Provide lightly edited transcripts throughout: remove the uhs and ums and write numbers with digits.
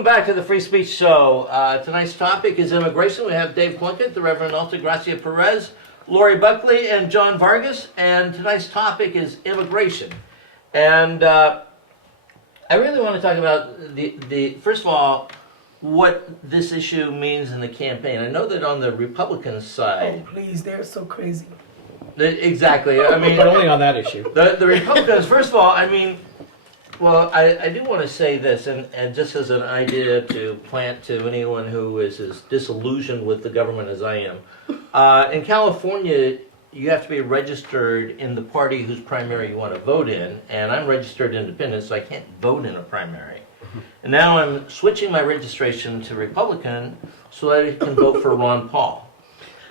Welcome back to the Free Speech Show. Tonight's topic is immigration. We have Dave Plunkett, the Reverend Alta Gracia-Perez, Laurie Buckley, and John Vargas. And tonight's topic is immigration. And I really want to talk about the first of all, what this issue means in the campaign. I know that on the Republican side... Oh, please, they're so crazy. Exactly. I mean, but only on that issue. The Republicans, first of all, I mean... Well, I do want to say this, and just as an idea to plant to anyone who is as disillusioned with the government as I am. In California, you have to be registered in the party whose primary you want to vote in, and I'm registered independent, so I can't vote in a primary. And now I'm switching my registration to Republican so that I can vote for Ron Paul.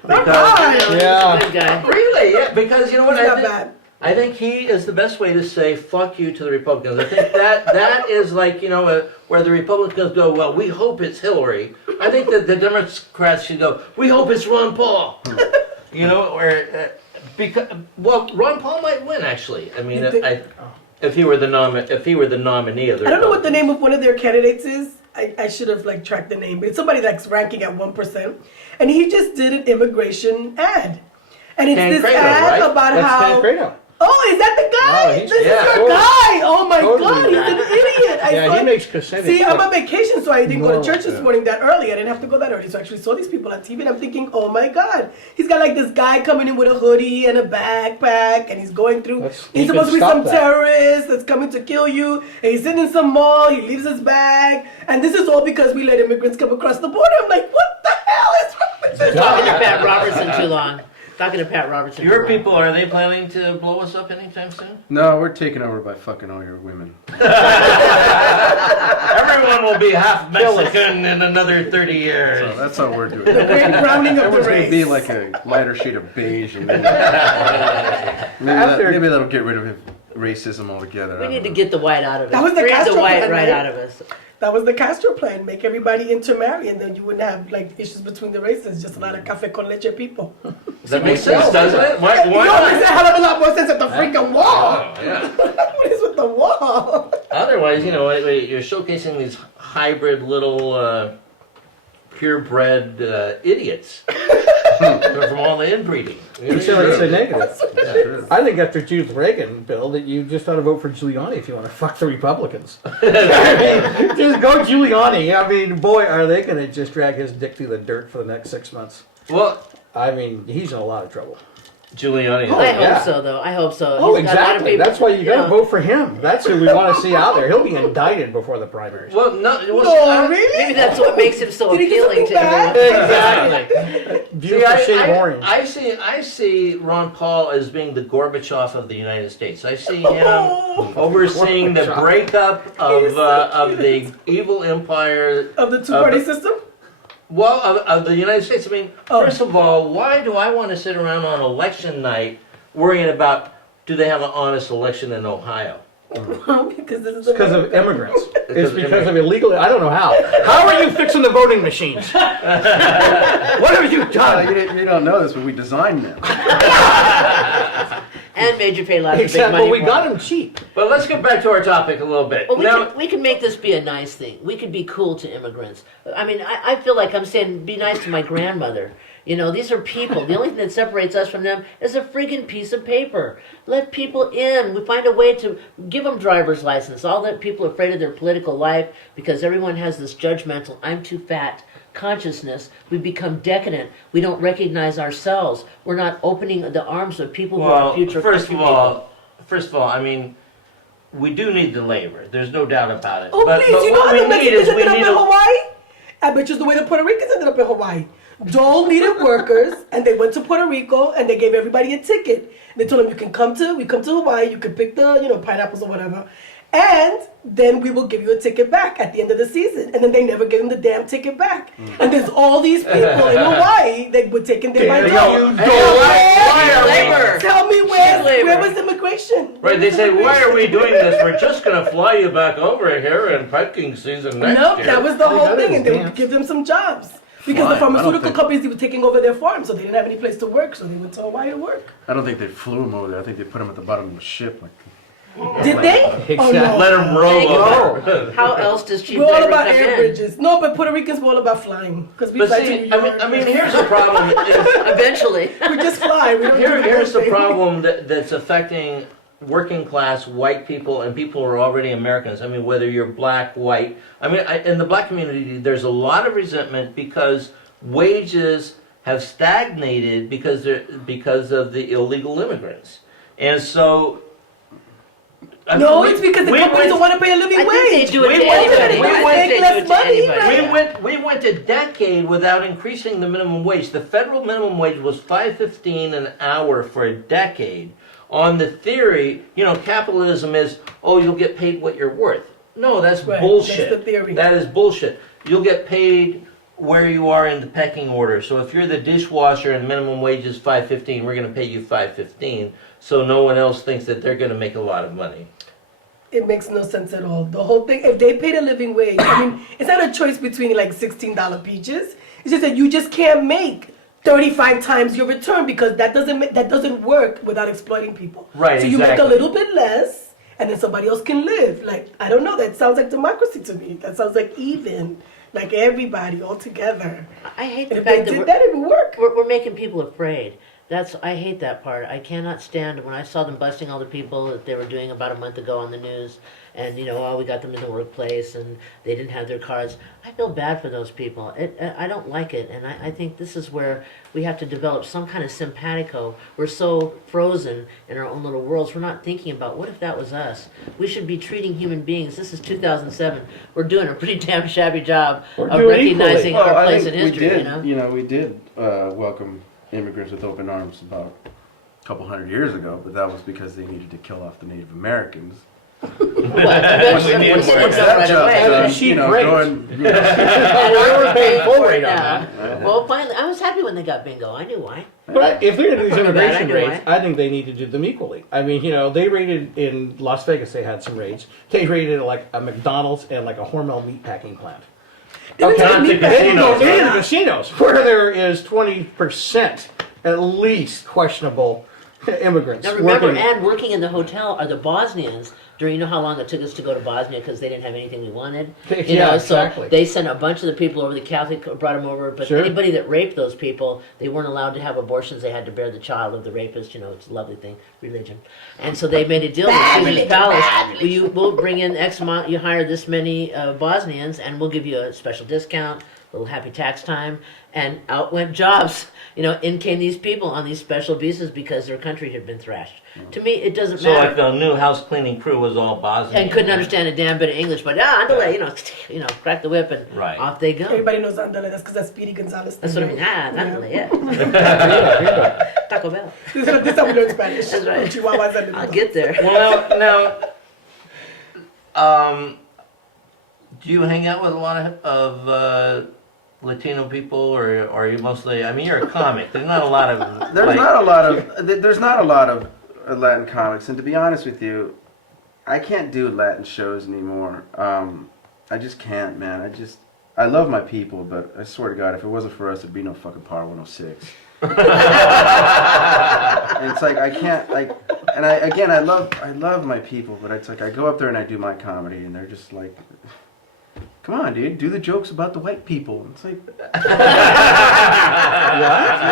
Because, yeah. He's a good guy. Really, yeah, because you know what He's not bad. I think he is the best way to say fuck you to the Republicans. I think that is like, you know, where the Republicans go, well, we hope it's Hillary. I think that the Democrats should go, we hope it's Ron Paul. You know, because Ron Paul might win actually. I mean, if he were the nominee of the I don't know what the name of one of their candidates is. I should have like tracked the name, but it's somebody that's ranking at 1%, and he just did an immigration ad, and it's Dan this Credo, ad right? about That's how. Dan Credo. Oh, is that the guy? No, he's- This yeah, is your totally. guy. Oh my Totally. God, he's an idiot. I Yeah, saw he makes percentage. See, I'm on vacation, so I didn't go to church this Yeah. morning that early. I didn't have to go that early, so I actually saw these people on TV, and I'm thinking, oh my God, he's got like this guy coming in with a hoodie and a backpack, and he's going through. He He's supposed to be could some stop that. terrorist that's coming to kill you, and he's sitting in some mall. He leaves his bag, and this is all because we let immigrants come across the border. I'm like, what the hell is wrong with this? Talking to Pat Robertson too long. Talking to Pat Robertson. Your too long. people, are they planning to blow us up anytime soon? No, we're taken over by fucking all your women. Everyone will be half Mexican in another 30 years. So that's how we're doing The it. great browning of the Everyone's gonna race. be like a lighter shade of beige, and maybe, maybe that'll get rid of racism altogether. We need to get the white out of it. That was the Bring Castro the white plan, right right? out of us. That was the Castro plan. Make everybody intermarry, and then you wouldn't have like issues between the races. Just a lot of cafe con leche people. That makes sense, doesn't it? Why You know, it makes a not? hell of a lot more sense at the freaking wall. Oh, yeah. What is with the wall? Otherwise, you know, you're showcasing these hybrid little purebred idiots from all the inbreeding. You say it's a negative. Sure. I think after Jude Reagan, Bill, that you just ought to vote for Giuliani if you want to fuck the Republicans. I mean, just go Giuliani. I mean, boy, are they going to just drag his dick through the dirt for the next 6 months. Well, I mean, he's in a lot of trouble. Giuliani. I yeah. hope so, though. I hope so. Oh, He's got a lot of exactly. people, That's why you got to know. vote for him. That's who we want to see out there. He'll be indicted before the primaries. Well, no. Well, Oh, really? Maybe that's what makes him so Did he do appealing to something bad? everyone. Exactly. See, Beautiful shade of orange. I see Ron Paul as being the Gorbachev of the United States. I see him overseeing the Gorbachev. breakup of the evil empire Of the two-party system? Well, of the United States. I mean, Oh. first of all, why do I want to sit around on election night worrying about do they have an honest election in Ohio? Because this is Because of immigrants. It's of because of illegal. I don't know how. How are you fixing the voting machines? What have you done? You don't know this, but we designed them. And made you pay lots of big Except, money well, we for got it. them cheap. But let's get back to our topic a little bit. Well, Now, we can make this be a nice thing. We could be cool to immigrants. I mean, I feel like I'm saying be nice to my grandmother. You know, these are people. The only thing that separates us from them is a friggin' piece of paper. Let people in. We find a way to give them driver's license. All that people are afraid of their political life because everyone has this judgmental, I'm too fat consciousness. We become decadent. We don't recognize ourselves. We're not opening the arms of people who are well, future first country of all, I mean, we do need the labor. There's no doubt about it. Oh, but, please, but you know what how we the need Mexicans is we ended up need in a Hawaii? I bet you it's the way the Puerto Ricans ended up in Hawaii. Dole needed workers, and they went to Puerto Rico, and they gave everybody a ticket. They told them, we come to Hawaii, you can pick the, pineapples or whatever, and then we will give you a ticket back at the end of the season. And then they never gave them the damn ticket back. And there's all these people in Hawaii that were taken there by Dole. Tell me where was immigration? Right, they say, why are we doing this? We're just going to fly you back over here in packing season next Nope, year. that was the whole that thing, is and they would dance. give them some jobs. Because Why? the pharmaceutical I don't think- companies were taking over their farms, so they didn't have any place to work, so they went to Hawaii to work. I don't think they flew them over there. I think they put them at the bottom of the ship. Like, Did they? Exactly. Let them roll Think over. about it. How else does cheap We're all labor about come air in? bridges. No, but Puerto Ricans we're all about flying because we But fly to see, New York. I mean, here's the problem. Eventually. we just fly. We don't Here's do the thing. problem that's affecting working class white people and people who are already Americans. I mean, whether you're black, white. I mean, in the black community, there's a lot of resentment because wages have stagnated because of the illegal immigrants, and so. I mean, No, it's because the companies went- don't want to pay a living I think they wage. do it We to went- anybody. we I went- think they less do it to money, anybody. right? We went a decade without increasing the minimum wage. The federal minimum wage was $5.15 an hour for a decade. On the theory, capitalism is, you'll get paid what you're worth. No, that's Right, bullshit. that's the theory. That is bullshit. You'll get paid where you are in the pecking order. So if you're the dishwasher and minimum wage is $5.15, we're going to pay you $5.15. So no one else thinks that they're going to make a lot of money. It makes no sense at all. The whole thing, if they paid a living wage, I mean, it's not a choice between like $16 peaches. It's just that you just can't make 35 times your return because that doesn't work without exploiting people. Right, So you make a exactly. little bit less, and then somebody else can live. Like, I don't know. That sounds like democracy to me. That sounds like even, like everybody all together. I hate And the if they fact that did that, it would work. we're making people afraid. I hate that part. I cannot stand when I saw them busting all the people that they were doing about a month ago on the news, and we got them in the workplace and they didn't have their cards. I feel bad for those people. I don't like it, and I think this is where we have to develop some kind of simpatico. We're so frozen in our own little worlds. We're not thinking about what if that was us. We should be treating human beings. This is 2007. We're doing a pretty damn shabby job We're of doing recognizing equally. our I place think in history. we did welcome immigrants with open arms about a couple hundred years ago, but that was because they needed to kill off the Native Americans. Well, eventually, Once we're that right job's away. done, Sheep rate. And They I'm were paying paying full for rate it on now. that. Well, finally, I was happy when they got bingo. I knew why. But if they're going to do these Pretty bad, immigration anyway. raids, I think they need to do them equally. I mean, they raided in Las Vegas. They had some raids. They raided like a McDonald's and like a Hormel meatpacking plant. Didn't Okay. they Not the meet back- Then you go casinos, into right? the casinos where there is 20% at least questionable immigrants. Now remember, working. and working in the hotel are the Bosnians. You know how long it took us to go to Bosnia because they didn't have anything we wanted? Yeah, exactly. So they sent a bunch of the people over, the Catholic brought them over, but Sure. anybody that raped those people, they weren't allowed to have abortions. They had to bear the child of the rapist. It's a lovely thing, religion. And so they made a deal with Caesar's Palace. We'll bring in X amount, you hire this many Bosnians, and we'll give you a special discount, a little happy tax time. And out went jobs. In came these people on these special visas because their country had been thrashed. To me, it doesn't So matter. like the new house cleaning crew was all Bosnian. And couldn't understand a damn bit of English, but andale, crack the whip and Right. off they go. Everybody knows Andale. That's because that's Speedy Gonzalez. That's what I mean. Andale, yeah. Yeah. Taco Bell. This is how we learn Spanish. That's right. Chihuahuas and I'll get there. Well, now, do you hang out with a lot of Latino people, or are you mostly? I mean, you're a comic. There's not a lot of. There's not a lot of Latin comics, and to be honest with you, I can't do Latin shows anymore. I just can't, man. I love my people, but I swear to God, if it wasn't for us, there'd be no fucking Power 106. And it's like I can't and I love my people, but it's like I go up there and I do my comedy, and they're just like, come on, dude, do the jokes about the white people. It's like, I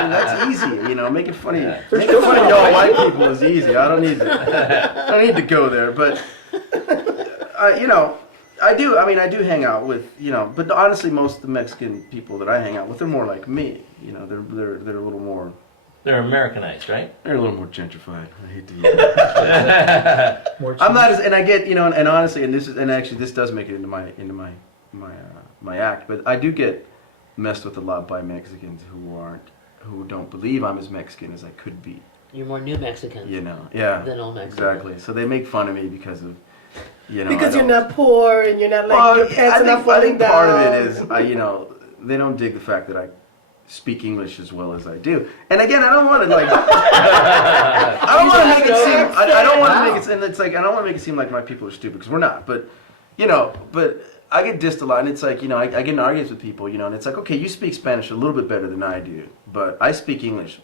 mean, that's easy, making funny. Making fun of y'all white people is easy. I don't need to go there, but I do. I mean, I do hang out with, but honestly, most of the Mexican people that I hang out with are more like me. They're a little more. They're Americanized, right? They're a little more gentrified. I hate to use that. I'm not as, and I get, and honestly, actually, this does make it into my act, but I do get messed with a lot by Mexicans who don't believe I'm as Mexican as I could be. You're more New Mexican Yeah, than all Mexican. exactly. So they make fun of me because of, because you're not poor and you're not like your pants are not I falling think down. part of it is, they don't dig the fact that I speak English as well as I do. And again, I don't want to like, I don't want to make it seem, I don't want to make it, and it's like, I don't want to make it seem like my people are stupid, because we're not. But, but I get dissed a lot, and it's like, I get in arguments with people, and it's like, okay, you speak Spanish a little bit better than I do, but I speak English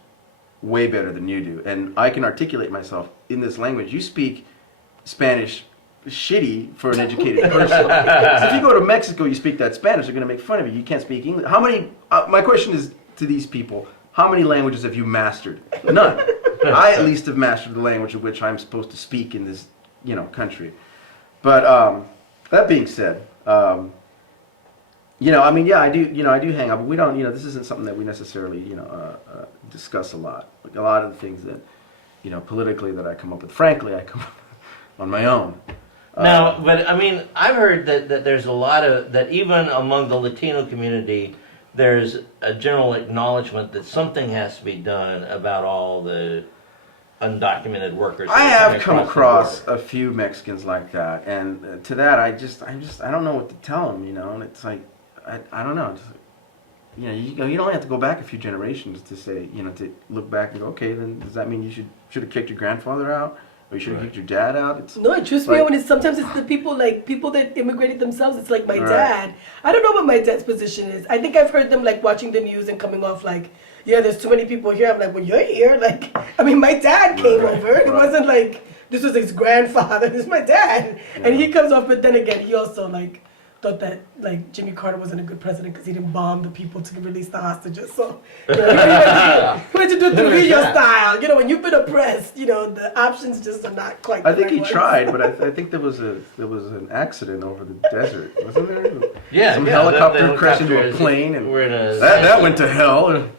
way better than you do, and I can articulate myself in this language. You speak Spanish shitty for an educated person. So if you go to Mexico, you speak that Spanish, they're going to make fun of you. You can't speak English. How many? My question is to these people: how many languages have you mastered? None. I at least have mastered the language of which I'm supposed to speak in this, country. But that being said, I do. I do hang out, but we don't. This isn't something that we necessarily, discuss a lot. Like a lot of the things that, politically that I come up with. Frankly, I come up on my own. Now, but I mean, I've heard that there's a lot that even among the Latino community, there's a general acknowledgement that something has to be done about all the undocumented workers. I have come the across border. a few Mexicans like that, and to that, I don't know what to tell them, and it's like, I don't know. Just, you don't have to go back a few generations to say, to look back and go, okay, then does that mean you should have kicked your grandfather out? Or you should have kicked your dad out? No, it trips me out when sometimes it's the people that immigrated themselves. It's like my dad. I don't know what my dad's position is. I think I've heard them like watching the news and coming off like, yeah, there's too many people here. I'm like, well, you're here. Like, I mean, my dad came over. It wasn't like this was his grandfather. This is my dad, and he comes off. But then again, he also like thought that like Jimmy Carter wasn't a good president because he didn't bomb the people to release the hostages. So he went to do it Trujillo style. When you've been oppressed, the options just are not quite. I think he ones. tried, but I think there was an accident over the desert, wasn't there? Yeah, some the helicopter crashed into a plane, and we're in a that went to hell.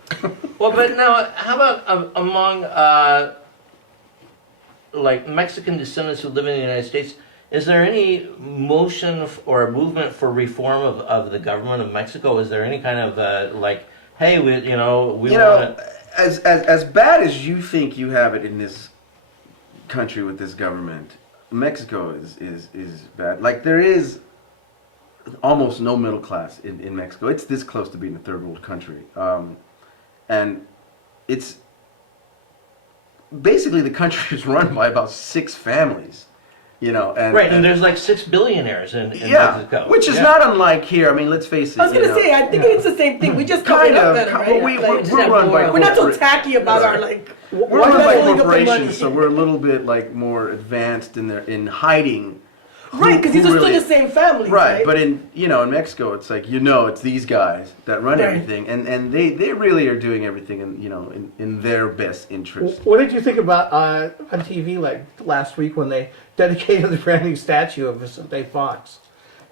Well, but now, how about among like Mexican descendants who live in the United States? Is there any motion or movement for reform of the government of Mexico? Is there any kind of like, hey, we want to... as bad as you think you have it in this country with this government, Mexico is bad. Like there is almost no middle class in Mexico. It's this close to being a third world country, and it's basically the country is run by about 6 families. And there's like 6 billionaires in Mexico. Which is not unlike here. I mean, let's face it. I was gonna say, I think it's the same thing. We just kind of better, right? We're run by we're not so tacky about our we're run by leveling up the money. corporations, so we're a little bit like more advanced in hiding. Right, because these are still the same families, right? But in Mexico, it's like it's these guys that run everything, and they really are doing everything in their best interest. What did you think about on TV like last week when they dedicated the brand new statue of Vicente Fox,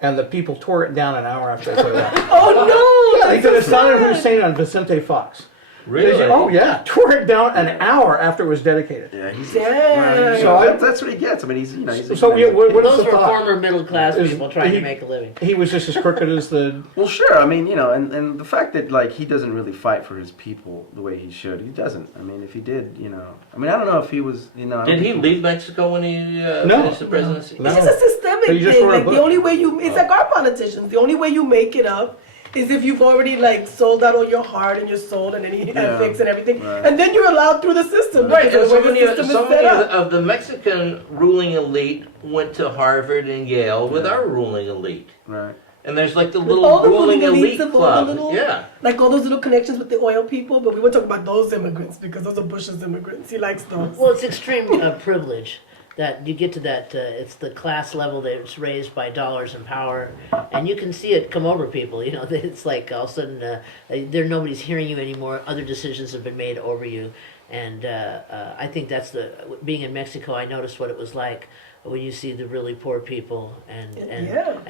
and the people tore it down an hour after they put it up? Oh no! They did a Saddam Hussein on Vicente Fox. Really? Oh yeah, tore it down an hour after it was dedicated. Yeah, that's what he gets. I mean, he's What's Those the were thought? former middle class people trying to make a living. He was just as crooked as the. Well, sure. I mean, and the fact that like he doesn't really fight for his people the way he should. He doesn't. I mean, if he did, I mean, I don't know if he was, Did he leave Mexico when he finished the presidency? No. It's just a systemic He just thing. wrote a Like book. the only way it's like our politicians. The only way you make it up is if you've already like sold out all your heart and your soul and any ethics and everything, and then you're allowed through the system. Right, because and of the way the system is so set many up. of the Mexican ruling elite went to Harvard and Yale with our ruling elite. Right. And there's like the With little all the ruling elites elite and all club. the little, Yeah. like all those little connections with the oil people, but we were talking about those immigrants because those are Bush's immigrants. He likes those. Well, it's extreme privilege that you get to that. It's the class level that's raised by dollars and power, and you can see it come over people. It's like all of a sudden nobody's hearing you anymore. Other decisions have been made over you, and I think that's being in Mexico. I noticed what it was like when you see the really poor people, and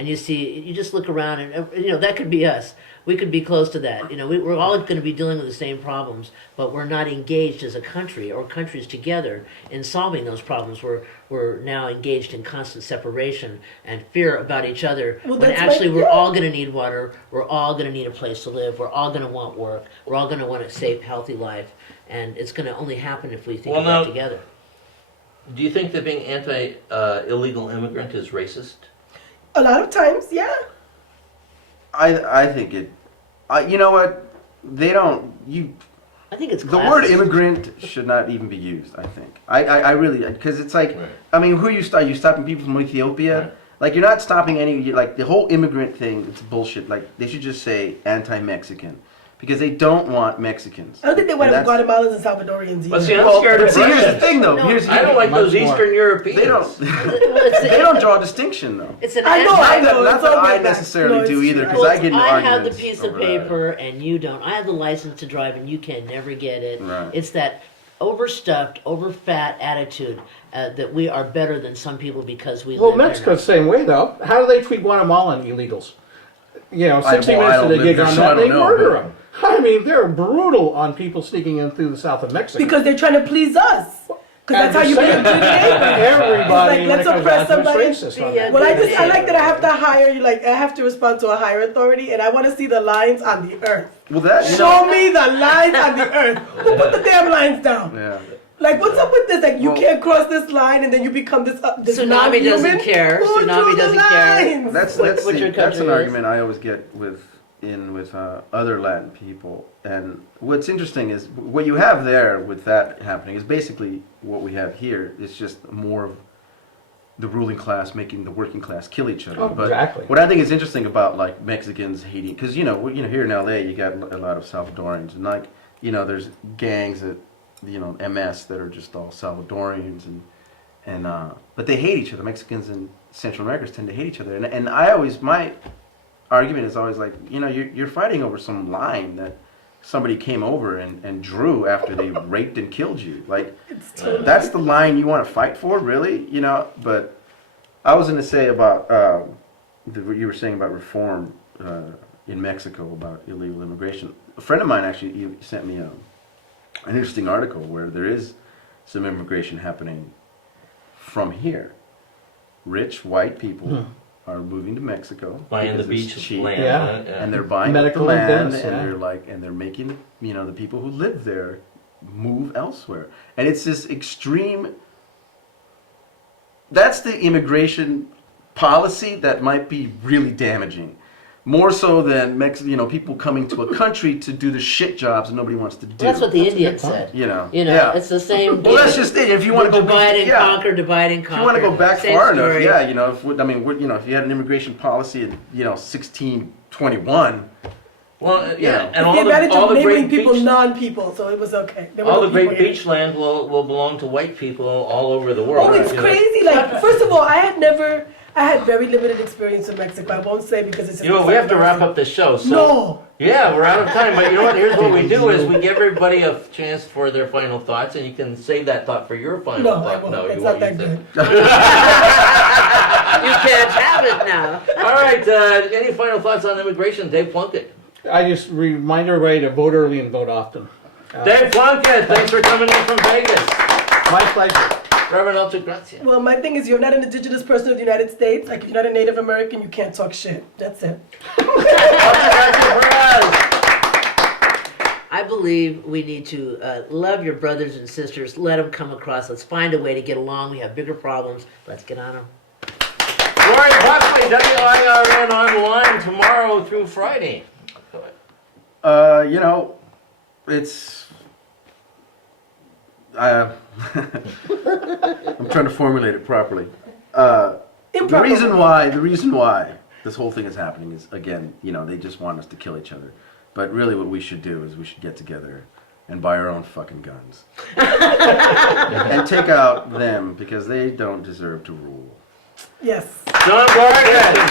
you just look around, and that could be us. We could be close to that. We're all going to be dealing with the same problems, but we're not engaged as a country or countries together in solving those problems. We're now engaged in constant separation and fear about each other. Well, when that's actually right, we're yeah. all going to need water. We're all going to need a place to live. We're all going to want work. We're all going to want a safe, healthy life. And it's going to only happen if we think of that together. Do you think that being illegal immigrant is racist? A lot of times, yeah. I think it. You know what? They don't. I think it's The word classist. immigrant should not even be used. I think. I really, because it's like, Right. I mean, who are you stopping people from Ethiopia? Right. Like you're not stopping any. Like the whole immigrant thing, it's bullshit. Like they should just say anti-Mexican, because they don't want Mexicans. I don't think they want And that's- Guatemalans and Salvadorians But either. see, I'm Well, scared of see, here's the Russians. thing, though. No, Here's I don't like Much those more. Eastern Europeans. they don't. It's, They don't draw a distinction, though. it's an I know, Not I that, know. not it's that all I good back. necessarily No, do it's either, true. because I get in I have the arguments piece of over that. paper and you don't. I have the license to drive and you can never get it. Right. It's that overstuffed, overfat attitude that we are better than some people because we Well, live here. Mexico's the same way, though. How do they treat Guatemalan illegals? You know, 60 I minutes don't to the live gig there, on so that, I they don't know, murder but- them. I mean, they're brutal on people sneaking in through the south of Mexico. Because they're trying to please us. Because that's how you get into the neighborhood. Everybody, It's like, let's when it comes oppress down to it, somebody. is racist on Yeah, that. Well, I like that I have to hire you. Like, I have to respond to a higher authority, and I want to see the lines on the earth. Well, that Show me the lines on the earth. Who put the damn lines down? Yeah. Like, what's up with this? Like, you Well- can't cross this line, and then you become this Tsunami non-human? doesn't care. Who Tsunami drew the doesn't care. lines? That's What that's your that's country an is. argument I always get with other Latin people. And what's interesting is what you have there with that happening is basically what we have here. It's just more of the ruling class making the working class kill each other. Oh, But exactly. what I think is interesting about like Mexicans hating, because here in LA you got a lot of Salvadorians, and like there's gangs that MS that are just all Salvadorians and but they hate each other. Mexicans and Central Americans tend to hate each other, and my argument is always like, you're fighting over some line that somebody came over and drew after they raped and killed you. Like, that's the line you want to fight for, really? But I was going to say about what you were saying about reform in Mexico about illegal immigration. A friend of mine actually sent me an interesting article where there is some immigration happening from here. Rich white people are moving to Mexico Buying the because it's beach cheap, land. Yeah. right? and they're buying Medical the and land, dentists, yeah. and they're making the people who live there move elsewhere, and it's this extreme. That's the immigration policy that might be really damaging, more so than people coming to a country to do the shit jobs that nobody wants to do. That's what the That's a good Indians point. said. Yeah. It's the same. Well, that's just it. If you want to go divide and yeah. conquer, divide and If conquer. you want to go back Same far story. enough, if you had an immigration policy in 1621. Well, Yeah. and the advantage all of the labeling great people beach, non-people, so it was okay. There were all no the great people here. beach land will belong to white people all over the world. Oh, it's you know. crazy. Like, first of all, I had very limited experience in Mexico. I won't say because it's. You know, we have to wrap up the show. So No. yeah, we're out of time. But you know what? Here's what we do: is we give everybody a chance for their final thoughts, and you can save that thought for your final No, I thought. won't. No, It's you not won't. that You good. You can't have it now. All right. Any final thoughts on immigration, Dave Plunkett? I just remind everybody to vote early and vote often. Dave Plunkett, thanks for coming in from Vegas. My pleasure. Reverend Alta Gracia. Well, my thing is, you're not an indigenous person of the United States. Like, if you're not a Native American, you can't talk shit. That's it. Alta Gracia-Perez. I believe we need to love your brothers and sisters. Let them come across. Let's find a way to get along. We have bigger problems. Let's get on them. Laurie Buckley, WIRN online tomorrow through Friday. It's. I'm trying to formulate it properly. The Improper. reason why this whole thing is happening is, again, they just want us to kill each other. But really, what we should do is we should get together and buy our own fucking guns and take out them because they don't deserve to rule. Yes. John Vargas.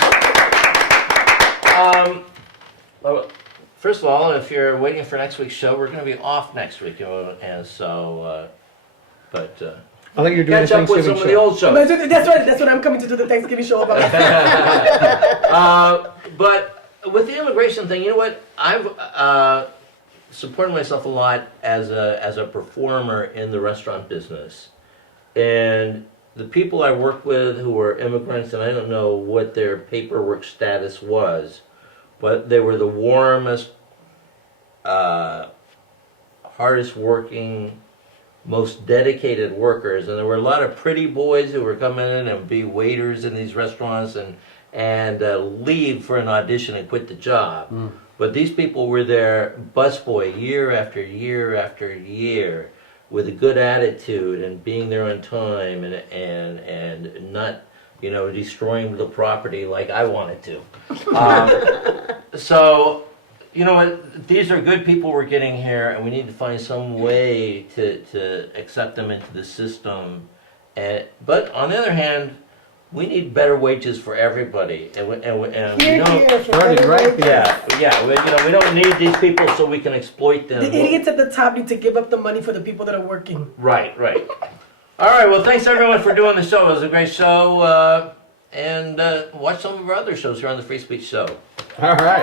Well, first of all, if you're waiting for next week's show, we're going to be off next week, and so, but I think you're doing a catch up with some Thanksgiving of the show. old shows. That's right. That's what I'm coming to do the Thanksgiving show about. But with the immigration thing, you know what? I've supported myself a lot as a performer in the restaurant business, and the people I work with who were immigrants, and I don't know what their paperwork status was, but they were the warmest, hardest working, most dedicated workers. And there were a lot of pretty boys who were coming in and be waiters in these restaurants and leave for an audition and quit the job. But these people were there busboy year after year after year with a good attitude and being there on time and not, destroying the property like I wanted to. So you know what? These are good people we're getting here, and we need to find some way to accept them into the system. But on the other hand, we need better wages for everybody, and we Here, don't. here, for Right, better right, wages. Yeah. We don't need these people so we can exploit them. The idiots at the top need to give up the money for the people that are working. Right. All right. Well, thanks everyone for doing the show. It was a great show, and watch some of our other shows here on the Free Speech Show. All right.